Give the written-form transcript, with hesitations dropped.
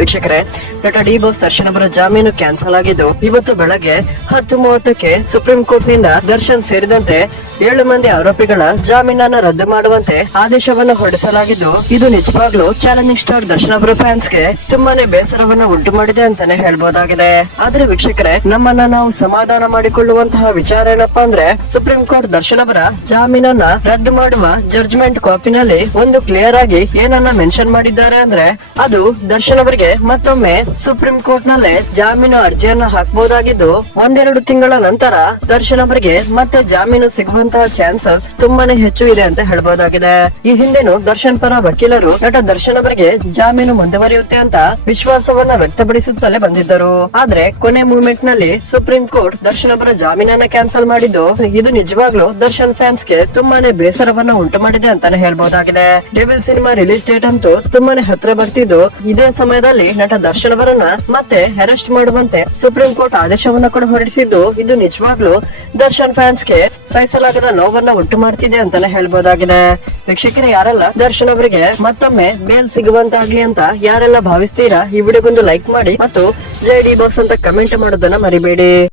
ವೀಕ್ಷಕರೇ, ನಟ D boss Darshan ಅವರ ಜಾಮೀನು ಕ್ಯಾನ್ಸಲ್ ಆಗಿದ್ದು ಇವತ್ತು ಬೆಳಗ್ಗೆ 10:30ಕ್ಕೆ ಸುಪ್ರೀಂ ಕೋರ್ಟ್ ನಿಂದ ದರ್ಶನ್ ಸೇರಿದಂತೆ 7 ಮಂದಿ ಆರೋಪಿಗಳ ಜಾಮೀನನ್ನು ರದ್ದು ಮಾಡುವಂತೆ ಆದೇಶವನ್ನು ಹೊರಡಿಸಲಾಗಿದ್ದು ಇದು ನಿಜವಾಗ್ಲೂ ಚಾಲೆಂಜಿಂಗ್ ಸ್ಟಾರ್ ದರ್ಶನ್ ಅವರ ಫ್ಯಾನ್ಸ್ ಗೆ ತುಂಬಾನೇ ಬೇಸರವನ್ನು ಉಂಟು ಮಾಡಿದೆ ಅಂತಾನೆ ಹೇಳ್ಬಹುದಾಗಿದೆ. ಆದ್ರೆ ವೀಕ್ಷಕರೇ, ನಮ್ಮನ್ನ ನಾವು ಸಮಾಧಾನ ಮಾಡಿಕೊಳ್ಳುವಂತಹ ವಿಚಾರ ಏನಪ್ಪಾ ಅಂದ್ರೆ, ಸುಪ್ರೀಂ ಕೋರ್ಟ್ ದರ್ಶನ್ ಅವರ ಜಾಮೀನನ್ನ ರದ್ದು ಮಾಡುವ ಜಡ್ಜ್ಮೆಂಟ್ ಕಾಪಿನಲ್ಲಿ ಒಂದು ಕ್ಲಿಯರ್ ಆಗಿ ಏನನ್ನ ಮೆನ್ಷನ್ ಮಾಡಿದ್ದಾರೆ ಅಂದ್ರೆ, ಅದು ದರ್ಶನ್ ಅವರಿಗೆ ಮತ್ತೊಮ್ಮೆ ಸುಪ್ರೀಂ ಕೋರ್ಟ್ ನಲ್ಲಿ ಜಾಮೀನು ಅರ್ಜಿಯನ್ನ ಹಾಕಬಹುದಾಗಿದ್ದು 1-2 ತಿಂಗಳ ನಂತರ ದರ್ಶನ್ ಅವರಿಗೆ ಮತ್ತೆ ಜಾಮೀನು ಸಿಗುವಂತಹ ಚಾನ್ಸಸ್ ತುಂಬಾನೇ ಹೆಚ್ಚು ಇದೆ ಅಂತ ಹೇಳ್ಬಹುದಾಗಿದೆ. ಈ ಹಿಂದೆನು ದರ್ಶನ್ ಪರ ವಕೀಲರು ನಟ ದರ್ಶನ್ ಅವರಿಗೆ ಜಾಮೀನು ಮುಂದುವರಿಯುತ್ತೆ ಅಂತ ವಿಶ್ವಾಸವನ್ನ ವ್ಯಕ್ತಪಡಿಸುತ್ತಲೇ ಬಂದಿದ್ದರು. ಆದ್ರೆ ಕೊನೆ ಮೂಮೆಂಟ್ ನಲ್ಲಿ ಸುಪ್ರೀಂ ಕೋರ್ಟ್ ದರ್ಶನ್ ಅವರ ಜಾಮೀನನ್ನ ಕ್ಯಾನ್ಸಲ್ ಮಾಡಿದ್ದು ಇದು ನಿಜವಾಗ್ಲೂ ದರ್ಶನ್ ಫ್ಯಾನ್ಸ್ ಗೆ ತುಂಬಾನೇ ಬೇಸರವನ್ನ ಉಂಟು ಮಾಡಿದೆ ಅಂತಾನೆ ಹೇಳ್ಬಹುದಾಗಿದೆ. ಡೆವಿಲ್ ಸಿನಿಮಾ ರಿಲೀಸ್ ಡೇಟ್ ಅಂತೂ ತುಂಬಾನೇ ಹತ್ರ ಬರ್ತಿದ್ದು, ಇದೇ ಸಮಯದಲ್ಲಿ ನಟ ದರ್ಶನ್ ಅವರನ್ನ ಮತ್ತೆ ಅರೆಸ್ಟ್ ಮಾಡುವಂತೆ ಸುಪ್ರೀಂ ಕೋರ್ಟ್ ಆದೇಶವನ್ನ ಕೂಡ ಹೊರಡಿಸಿದ್ದು ಇದು ನಿಜವಾಗ್ಲೂ ದರ್ಶನ್ ಫ್ಯಾನ್ಸ್ ಗೆ ಸಹಿಸಲಾಗದ ನೋವನ್ನ ಉಂಟು ಮಾಡ್ತಿದೆ ಅಂತಾನೆ ಹೇಳ್ಬಹುದಾಗಿದೆ. ವೀಕ್ಷಕರೇ, ಯಾರೆಲ್ಲ ದರ್ಶನ್ ಅವರಿಗೆ ಮತ್ತೊಮ್ಮೆ ಬೇಲ್ ಸಿಗುವಂತಾಗ್ಲಿ ಅಂತ ಯಾರೆಲ್ಲ ಭಾವಿಸ್ತೀರಾ, ಈ ವಿಡಿಯೋಗೊಂದು ಲೈಕ್ ಮಾಡಿ ಮತ್ತು ಜೈ ಡಿ ಬಾಕ್ಸ್ ಅಂತ ಕಮೆಂಟ್ ಮಾಡೋದನ್ನ ಮರಿಬೇಡಿ.